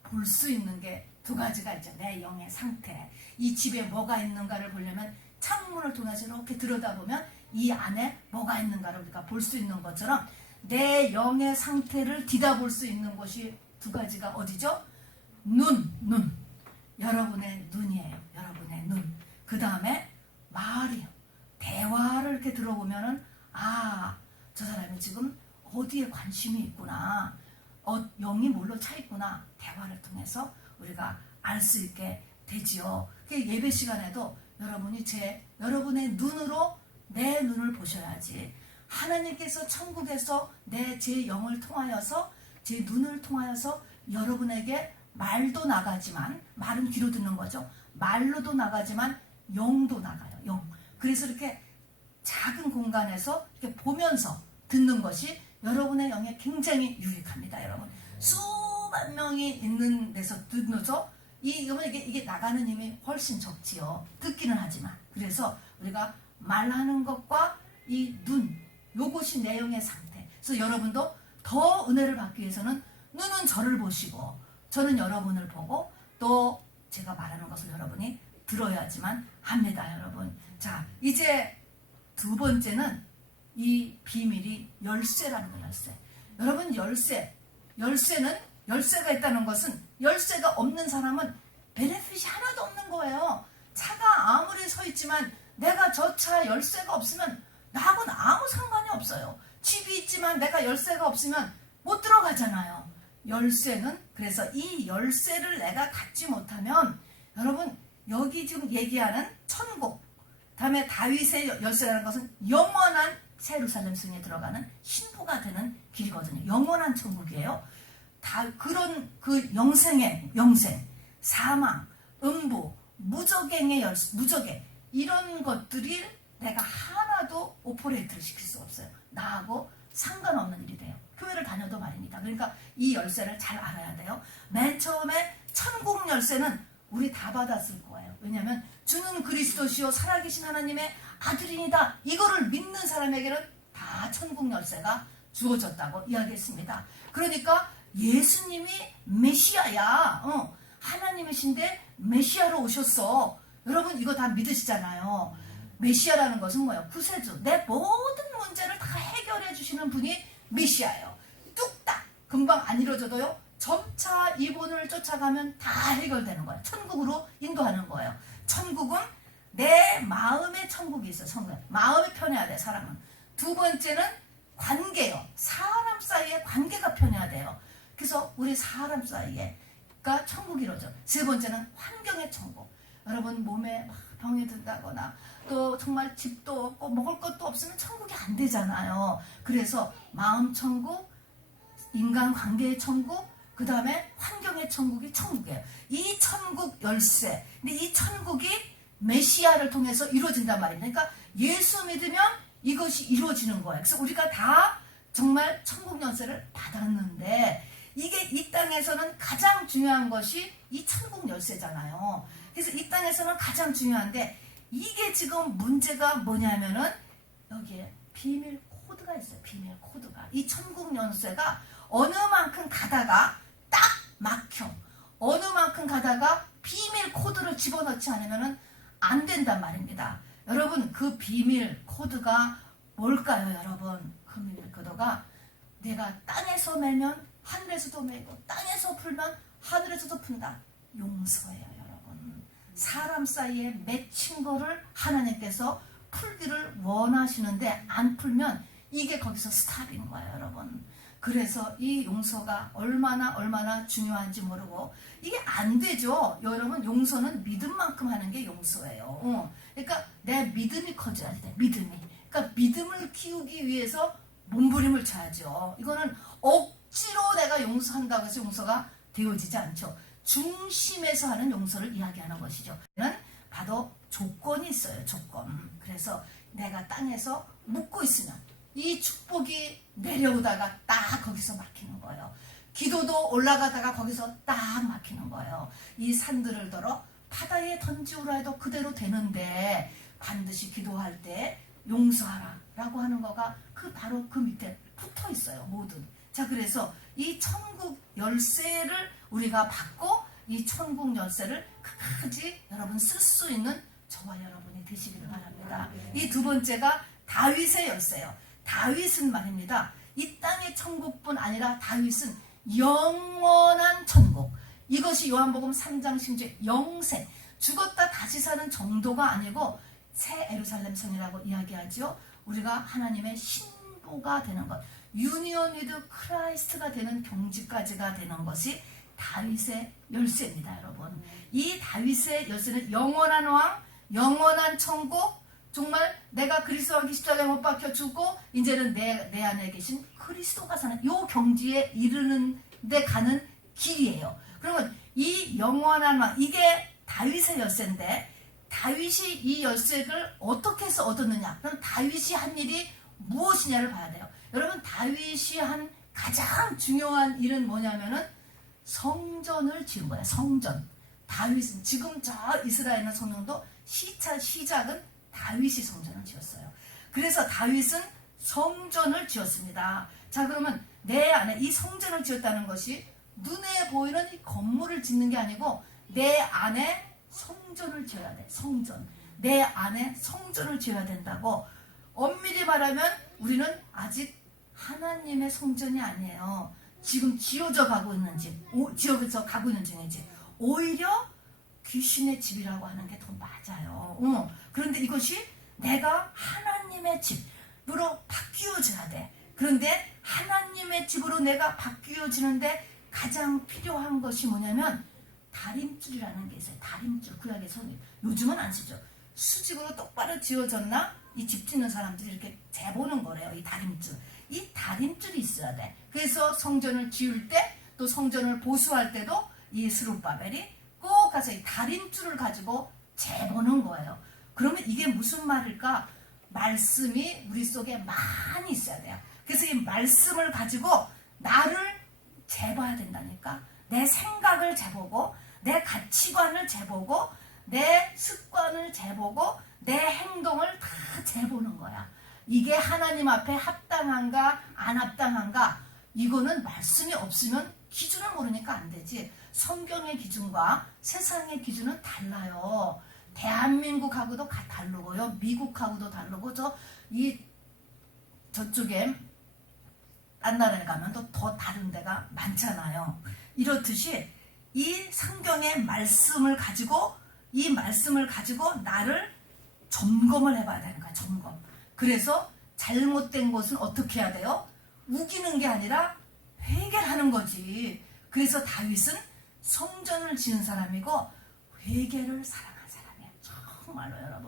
볼 수 있는 게 두 가지가 있죠. 내 영의 상태. 이 집에 뭐가 있는가를 보려면 창문을 통해서 이렇게 들여다보면 이 안에 뭐가 있는가를 우리가 볼 수 있는 것처럼 내 영의 상태를 뒤다볼 수 있는 것이 두 가지가 어디죠? 눈. 여러분의 눈이에요. 여러분의 눈. 그 다음에 말이요. 대화를 이렇게 들어보면은 저 사람이 지금 어디에 관심이 있구나. 영이 뭘로 차 있구나. 대화를 통해서 우리가 알 수 있게 되지요. 예배 시간에도 여러분의 눈으로 내 눈을 보셔야지. 하나님께서 천국에서 제 영을 통하여서 제 눈을 통하여서 여러분에게 말도 나가지만, 말은 귀로 듣는 거죠. 말로도 나가지만 영도 나가요. 영. 그래서 이렇게 작은 공간에서 이렇게 보면서 듣는 것이 여러분의 영에 굉장히 유익합니다. 여러분 수만 명이 있는 데서 듣는서 이게 나가는 힘이 훨씬 적지요. 듣기는 하지만. 그래서 우리가 말하는 것과 이 눈, 요것이 내 영의 상태. 그래서 여러분도 더 은혜를 받기 위해서는 눈은 저를 보시고 저는 여러분을 보고 또 제가 말하는 것을 여러분이 들어야지만 합니다. 여러분. 자, 이제 두 번째는 이 비밀이 열쇠라는 거예요. 열쇠. 여러분 열쇠가 있다는 것은 열쇠가 없는 사람은 베네핏이 하나도 없는 거예요. 차가 아무리 서 있지만 내가 저 차 열쇠가 없으면 나하고는 아무 상관이 없어요. 집이 있지만 내가 열쇠가 없으면 못 들어가잖아요. 열쇠는 그래서 이 열쇠를 내가 갖지 못하면 여러분 여기 지금 얘기하는 천국 다음에 다윗의 열쇠라는 것은 영원한 새 예루살렘 성에 들어가는 신부가 되는 길이거든요. 영원한 천국이에요. 다 그런 그 영생, 사망, 음부, 무적행의 열쇠, 무적행 이런 것들이 내가 하나도 오퍼레이트를 시킬 수 없어요. 나하고 상관없는 일이 돼요. 교회를 다녀도 말입니다. 그러니까 이 열쇠를 잘 알아야 돼요. 맨 처음에 천국 열쇠는 우리 다 받았을 거예요. 왜냐하면 주는 그리스도시요 살아계신 하나님의 아들이니다. 이거를 믿는 사람에게는 다 천국 열쇠가 주어졌다고 이야기했습니다. 그러니까 예수님이 메시아야. 하나님이신데 메시아로 오셨어. 여러분 이거 다 믿으시잖아요. 메시아라는 것은 뭐예요? 구세주. 내 모든 문제를 다 해결해 주시는 분이 메시아예요. 뚝딱 금방 안 이루어져도요. 점차 이분을 쫓아가면 다 해결되는 거예요. 천국으로 인도하는 거예요. 천국은 내 마음의 천국이 있어요. 성경. 마음이 편해야 돼. 사람은. 두 번째는 관계요. 사람 사이의 관계가 편해야 돼요. 그래서 우리 사람 사이에가 천국이 이루어져. 세 번째는 환경의 천국. 여러분 몸에 막 병이 든다거나 또 정말 집도 없고 먹을 것도 없으면 천국이 안 되잖아요. 그래서 마음 천국, 인간관계의 천국, 그 다음에 환경의 천국이 천국이에요. 이 천국 열쇠. 근데 이 천국이 메시아를 통해서 이루어진단 말입니다. 그러니까 예수 믿으면 이것이 이루어지는 거예요. 그래서 우리가 다 정말 천국 열쇠를 받았는데 이게 이 땅에서는 가장 중요한 것이 이 천국 열쇠잖아요. 그래서 이 땅에서는 가장 중요한데 이게 지금 문제가 뭐냐면은 여기에 비밀 코드가 있어요. 비밀 코드가. 이 천국 열쇠가 어느 만큼 가다가 딱 막혀. 어느 만큼 가다가 비밀 코드를 집어넣지 않으면은 안 된단 말입니다. 여러분 그 비밀 코드가 뭘까요? 여러분 그 비밀 코드가 내가 땅에서 매면 하늘에서도 매고 땅에서 풀면 하늘에서도 푼다. 용서예요. 여러분 사람 사이에 맺힌 거를 하나님께서 풀기를 원하시는데 안 풀면 이게 거기서 스탑인 거예요, 여러분. 그래서 이 용서가 얼마나 중요한지 모르고 이게 안 되죠. 여러분, 용서는 믿음만큼 하는 게 용서예요. 그러니까 내 믿음이 커져야 돼. 믿음이. 그러니까 믿음을 키우기 위해서 몸부림을 쳐야죠. 이거는 억지로 내가 용서한다고 해서 용서가 되어지지 않죠. 중심에서 하는 용서를 이야기하는 것이죠. 는 바로 조건이 있어요. 조건. 그래서 내가 땅에서 묵고 있으면 이 축복이 내려오다가 딱 거기서 막히는 거예요. 기도도 올라가다가 거기서 딱 막히는 거예요. 이 산들을 들어 바다에 던지우라 해도 그대로 되는데 반드시 기도할 때 용서하라 라고 하는 거가 바로 그 밑에 붙어 있어요. 모든. 자, 그래서 이 천국 열쇠를 우리가 받고 이 천국 열쇠를 끝까지 여러분 쓸 수 있는 저와 여러분이 되시기를 바랍니다. 이 두 번째가 다윗의 열쇠예요. 다윗은 말입니다. 이 땅의 천국뿐 아니라 다윗은 영원한 천국. 이것이 요한복음 3장 10절 영생. 죽었다 다시 사는 정도가 아니고 새 예루살렘 성이라고 이야기하죠. 우리가 하나님의 신부가 되는 것. 유니온 위드 크라이스트가 되는 경지까지가 되는 것이 다윗의 열쇠입니다, 여러분. 이 다윗의 열쇠는 영원한 왕, 영원한 천국, 정말 내가 그리스도와 십자가에 못 박혀 죽고 이제는 내 안에 계신 그리스도가 사는 요 경지에 이르는 데 가는 길이에요. 그러면 이 영원한 왕, 이게 다윗의 열쇠인데 다윗이 이 열쇠를 어떻게 해서 얻었느냐? 그럼 다윗이 한 일이 무엇이냐를 봐야 돼요. 여러분, 다윗이 한 가장 중요한 일은 뭐냐면은 성전을 지은 거예요. 성전. 다윗은 지금 저 이스라엘의 성전도 시작은 다윗이 성전을 지었어요. 그래서 다윗은 성전을 지었습니다. 자, 그러면 내 안에 이 성전을 지었다는 것이 눈에 보이는 이 건물을 짓는 게 아니고 내 안에 성전을 지어야 돼. 성전. 내 안에 성전을 지어야 된다고. 엄밀히 말하면 우리는 아직 하나님의 성전이 아니에요. 지금 지어져 가고 있는 집, 지어져 가고 있는 중이지. 오히려 귀신의 집이라고 하는 게 더 맞아요. 그런데 이것이 내가 하나님의 집으로 바뀌어져야 돼. 그런데 하나님의 집으로 내가 바뀌어지는데 가장 필요한 것이 뭐냐면 다림줄이라는 게 있어요. 다림줄. 구약의 성경. 요즘은 안 쓰죠. 수직으로 똑바로 지어졌나? 이 집 짓는 사람들이 이렇게 재보는 거래요. 이 다림줄. 이 다림줄이 있어야 돼. 그래서 성전을 지을 때 또 성전을 보수할 때도 이 스룹바벨이 꼭 가서 이 다림줄을 가지고 재보는 거예요. 그러면 이게 무슨 말일까? 말씀이 우리 속에 많이 있어야 돼요. 그래서 이 말씀을 가지고 나를 재봐야 된다니까. 내 생각을 재보고 내 가치관을 재보고 내 습관을 재보고 내 행동을 다 재보는 거야. 이게 하나님 앞에 합당한가 안 합당한가, 이거는 말씀이 없으면 기준을 모르니까 안 되지. 성경의 기준과 세상의 기준은 달라요. 대한민국하고도 다르고요. 미국하고도 다르고 저쪽에 딴 나라에 가면 더 다른 데가 많잖아요. 이렇듯이 이 성경의 말씀을 가지고 이 말씀을 가지고 나를 점검을 해봐야 되는 거야. 점검. 그래서 잘못된 것은 어떻게 해야 돼요? 우기는 게 아니라 회개를 하는 거지. 그래서 다윗은 성전을 지은 사람이고 회개를 사랑한 사람이야. 정말로 여러분.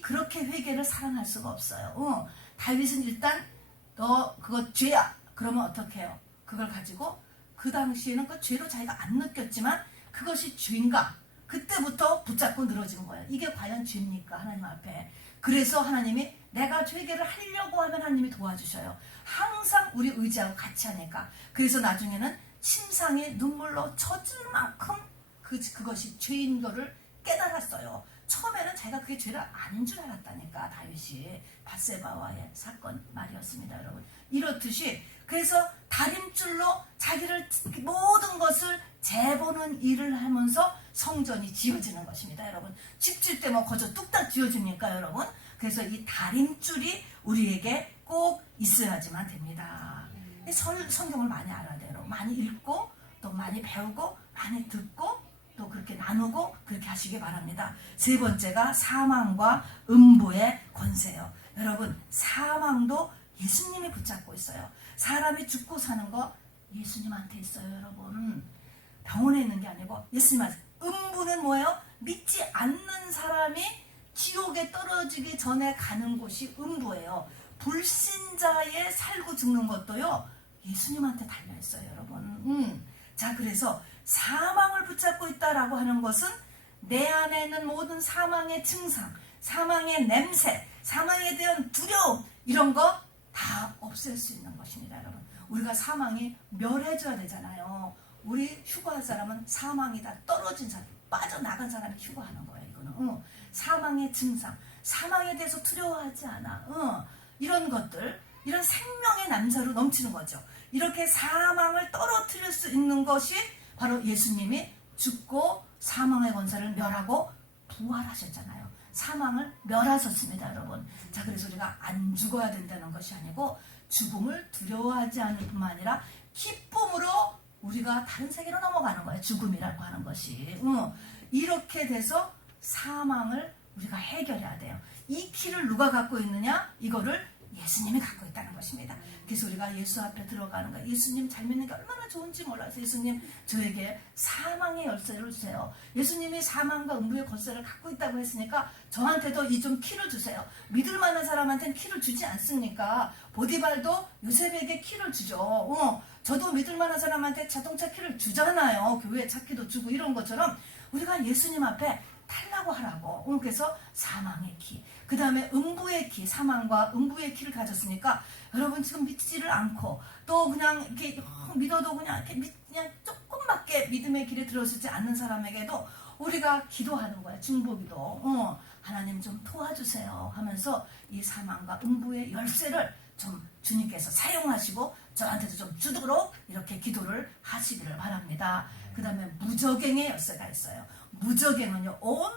그렇게 회개를 사랑할 수가 없어요. 다윗은 일단 너 그거 죄야. 그러면 어떻게 해요? 그걸 가지고 그 당시에는 그 죄로 자기가 안 느꼈지만 그것이 죄인가? 그때부터 붙잡고 늘어진 거예요. 이게 과연 죄입니까? 하나님 앞에. 그래서 하나님이 내가 회개를 하려고 하면 하나님이 도와주셔요. 항상 우리 의지하고 같이 하니까. 그래서 나중에는 침상에 눈물로 젖을 만큼 그것이 죄인 거를 깨달았어요. 처음에는 자기가 그게 죄가 아닌 줄 알았다니까. 다윗이 밧세바와의 사건 말이었습니다, 여러분. 이렇듯이 그래서 다림줄로 자기를 모든 것을 재보는 일을 하면서 성전이 지어지는 것입니다, 여러분. 집 질 때 뭐 거저 뚝딱 지어집니까, 여러분? 그래서 이 다림줄이 우리에게 꼭 있어야지만 됩니다. 성경을 많이 알아야 돼요. 많이 읽고 또 많이 배우고 많이 듣고 또 그렇게 이렇게 나누고 그렇게 하시기 바랍니다. 세 번째가 사망과 음부의 권세요. 여러분, 사망도 예수님이 붙잡고 있어요. 사람이 죽고 사는 거 예수님한테 있어요, 여러분. 병원에 있는 게 아니고 예수님한테. 음부는 뭐예요? 믿지 않는 사람이 지옥에 떨어지기 전에 가는 곳이 음부예요. 불신자의 살고 죽는 것도요, 예수님한테 달려있어요, 여러분. 자, 그래서 사망을 붙잡고 있다라고 하는 것은 내 안에 있는 모든 사망의 증상, 사망의 냄새, 사망에 대한 두려움, 이런 거 다 없앨 수 있는 것입니다, 여러분. 우리가 사망이 멸해져야 되잖아요. 우리 휴거할 사람은 사망이 다 떨어진 사람, 빠져나간 사람이 휴거하는 거예요, 이거는. 사망의 증상, 사망에 대해서 두려워하지 않아. 이런 것들, 이런 생명의 남자로 넘치는 거죠. 이렇게 사망을 떨어뜨릴 수 있는 것이 바로 예수님이 죽고 사망의 권세를 멸하고 부활하셨잖아요. 사망을 멸하셨습니다, 여러분. 자, 그래서 우리가 안 죽어야 된다는 것이 아니고 죽음을 두려워하지 않을 뿐만 아니라 기쁨으로 우리가 다른 세계로 넘어가는 거예요. 죽음이라고 하는 것이. 이렇게 돼서 사망을 우리가 해결해야 돼요. 이 키를 누가 갖고 있느냐? 이거를 예수님이 갖고 있다는 것입니다. 그래서 우리가 예수 앞에 들어가는 거예요. 예수님 잘 믿는 게 얼마나 좋은지 몰라서 예수님 저에게 사망의 열쇠를 주세요. 예수님이 사망과 음부의 권세를 갖고 있다고 했으니까 저한테도 이 좀 키를 주세요. 믿을 만한 사람한테는 키를 주지 않습니까? 보디발도 요셉에게 키를 주죠. 저도 믿을 만한 사람한테 자동차 키를 주잖아요. 교회 차 키도 주고 이런 것처럼 우리가 예수님 앞에 달라고 하라고. 그래서 사망의 키, 그 다음에 음부의 키, 사망과 음부의 키를 가졌으니까 여러분 지금 믿지를 않고 또 그냥 이렇게 믿어도 그냥 조금밖에 믿음의 길에 들어서지 않는 사람에게도 우리가 기도하는 거야. 중보기도. 하나님 좀 도와주세요 하면서 이 사망과 음부의 열쇠를 좀 주님께서 사용하시고 저한테도 좀 주도록 이렇게 기도를 하시기를 바랍니다. 그 다음에 무저갱의 열쇠가 있어요. 무저갱은요, 온갖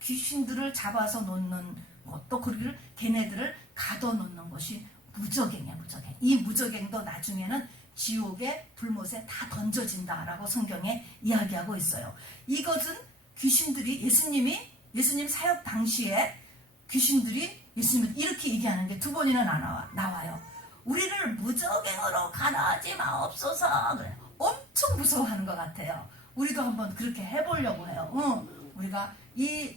귀신들을 잡아서 놓는 것도, 그리고 걔네들을 가둬놓는 것이 무저갱이에요. 무저갱. 이 무저갱도 나중에는 지옥의 불못에 다 던져진다라고 성경에 이야기하고 있어요. 이것은 귀신들이 예수님 사역 당시에 귀신들이 예수님을 이렇게 얘기하는 게 두 번이나 나와요. 우리를 무저갱으로 가라하지 마옵소서. 그래. 엄청 무서워하는 것 같아요. 우리도 한번 그렇게 해보려고 해요. 우리가 이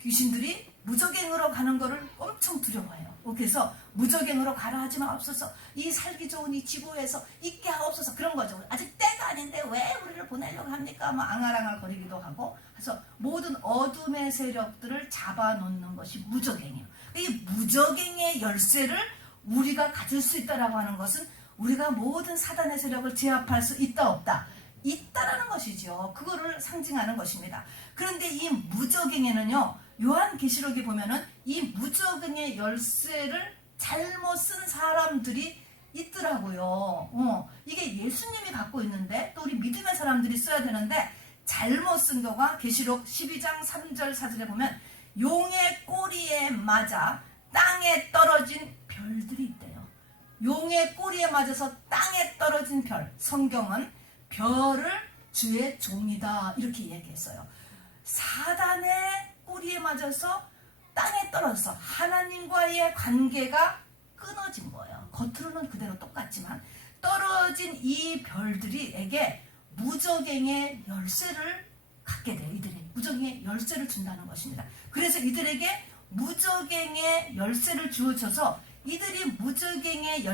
귀신들이 무저갱으로 가는 거를 엄청 두려워해요. 그래서 무저갱으로 가라 하지 마옵소서. 이 살기 좋은 이 지구에서 있게 하옵소서. 그런 거죠. 아직 때가 아닌데 왜 우리를 보내려고 합니까? 앙알앙알 거리기도 하고. 그래서 모든 어둠의 세력들을 잡아놓는 것이 무저갱이에요. 이 무저갱의 열쇠를 우리가 가질 수 있다라고 하는 것은 우리가 모든 사단의 세력을 제압할 수 있다 없다? 있다라는 것이죠. 그거를 상징하는 것입니다. 그런데 이 무저갱에는요, 요한계시록에 보면은 이 무저갱의 열쇠를 잘못 쓴 사람들이 있더라고요. 이게 예수님이 갖고 있는데 또 우리 믿음의 사람들이 써야 되는데 잘못 쓴 거가 계시록 12장 3절 4절에 보면 용의 꼬리에 맞아 땅에 떨어진 별들이 있대요. 용의 꼬리에 맞아서 땅에 떨어진 별. 성경은 별을 주의 종이다 이렇게 얘기했어요. 사단의 꼬리에 맞아서 땅에 떨어져서 하나님과의 관계가 끊어진 거예요. 겉으로는 그대로 똑같지만 떨어진 이 별들이에게 무저갱의 열쇠를 갖게 돼요. 이들이 무저갱의 열쇠를 준다는 것입니다. 그래서 이들에게 무저갱의 열쇠를 주어져서 이들이 무저갱의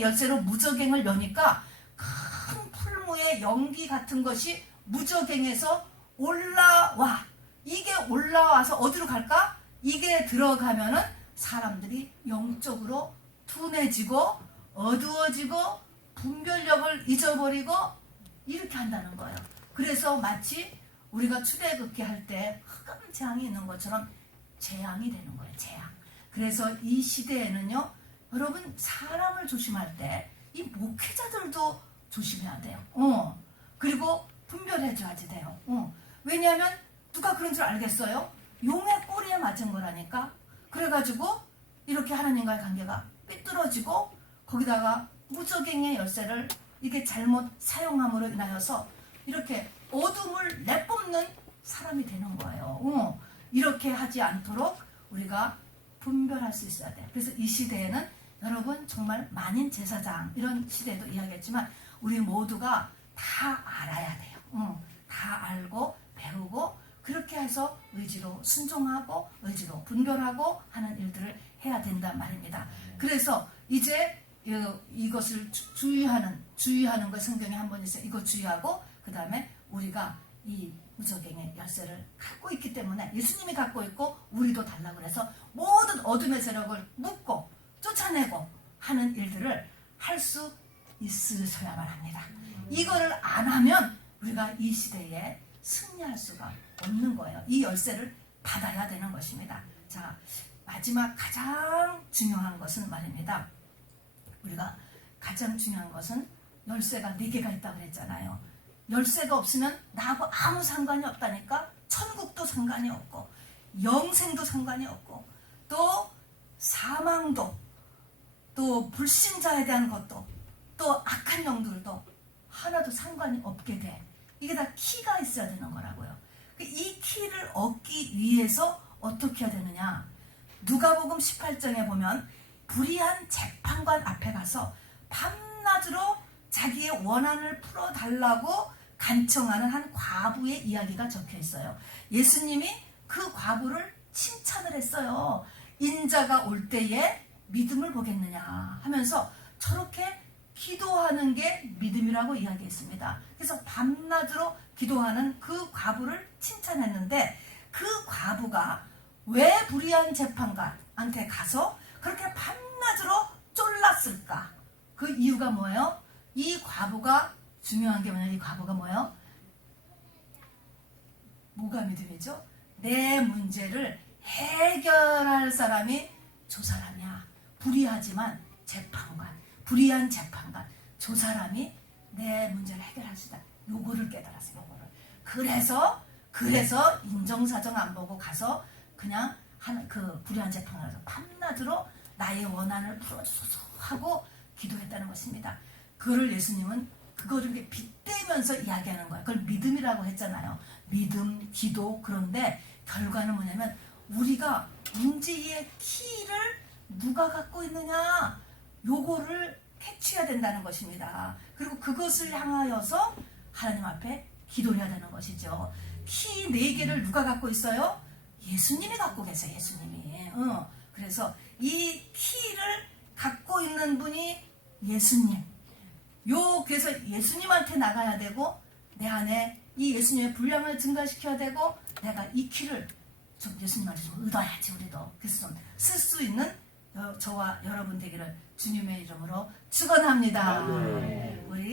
열쇠로 무저갱을 여니까 큰 풀무의 연기 같은 것이 무저갱에서 올라와. 이게 올라와서 어디로 갈까? 이게 들어가면은 사람들이 영적으로 둔해지고 어두워지고 분별력을 잊어버리고 이렇게 한다는 거예요. 그래서 마치 우리가 출애굽기 할 때 흑암 재앙이 있는 것처럼 재앙이 되는 거예요. 재앙. 그래서 이 시대에는요, 여러분 사람을 조심할 때 이 목회자들도 조심해야 돼요. 그리고 분별해줘야지 돼요. 왜냐하면 누가 그런 줄 알겠어요? 용의 꼬리에 맞은 거라니까. 그래가지고 이렇게 하나님과의 관계가 삐뚤어지고 거기다가 무저갱의 열쇠를 이게 잘못 사용함으로 인하여서 이렇게 어둠을 내뿜는 사람이 되는 거예요. 이렇게 하지 않도록 우리가 분별할 수 있어야 돼요. 그래서 이 시대에는 여러분 정말 만인 제사장 이런 시대에도 이야기했지만 우리 모두가 다 알아야 돼요. 다 알고 배우고 그렇게 해서 의지로 순종하고 의지로 분별하고 하는 일들을 해야 된단 말입니다. 그래서 이제 이것을 주의하는 거 성경에 한 번 있어요. 이거 주의하고 그 다음에 우리가 이 무저갱의 열쇠를 갖고 있기 때문에 예수님이 갖고 있고 우리도 달라고 그래서 모든 어둠의 세력을 묶고 쫓아내고 하는 일들을 할 수 있으셔야만 합니다. 이거를 안 하면 우리가 이 시대에 승리할 수가 없는 거예요. 이 열쇠를 받아야 되는 것입니다. 자, 마지막 가장 중요한 것은 말입니다. 우리가 가장 중요한 것은 열쇠가 4개가 있다고 그랬잖아요. 열쇠가 없으면 나하고 아무 상관이 없다니까. 천국도 상관이 없고 영생도 상관이 없고 또 사망도 또 불신자에 대한 것도 또 악한 영들도 하나도 상관이 없게 돼. 이게 다 키가 있어야 되는 거라고요. 이 키를 얻기 위해서 어떻게 해야 되느냐. 누가복음 18장에 보면 불의한 재판관 앞에 가서 밤낮으로 자기의 원한을 풀어달라고 간청하는 한 과부의 이야기가 적혀 있어요. 예수님이 그 과부를 칭찬을 했어요. 인자가 올 때에 믿음을 보겠느냐 하면서 저렇게 기도하는 게 믿음이라고 이야기했습니다. 그래서 밤낮으로 기도하는 그 과부를 칭찬했는데 그 과부가 왜 불의한 재판관한테 가서 그렇게 밤낮으로 쫄랐을까? 그 이유가 뭐예요? 이 과부가 중요한 게 뭐냐? 이 과부가 뭐예요? 뭐가 믿음이죠? 내 문제를 해결할 사람이 저 사람이야. 불의하지만 재판관, 불의한 재판관, 저 사람이 내 문제를 해결할 수 있다. 요거를 깨달았어요. 요거를. 그래서 인정사정 안 보고 가서 그냥 그 불의한 재판관에서 밤낮으로 나의 원한을 풀어주소서 하고 기도했다는 것입니다. 그거를 예수님은 그거를 이렇게 빗대면서 이야기하는 거예요. 그걸 믿음이라고 했잖아요. 믿음, 기도. 그런데 결과는 뭐냐면 우리가 문제의 키를 누가 갖고 있느냐 요거를 캐치해야 된다는 것입니다. 그리고 그것을 향하여서 하나님 앞에 기도해야 되는 것이죠. 키 4개를 누가 갖고 있어요? 예수님이 갖고 계세요. 예수님이. 그래서 이 키를 갖고 있는 분이 예수님. 그래서 예수님한테 나가야 되고 내 안에 이 예수님의 분량을 증가시켜야 되고 내가 이 키를 좀 예수님한테 좀 얻어야지 우리도. 그래서 좀 쓸 수 있는 저와 여러분 되기를 주님의 이름으로 축원합니다. 우리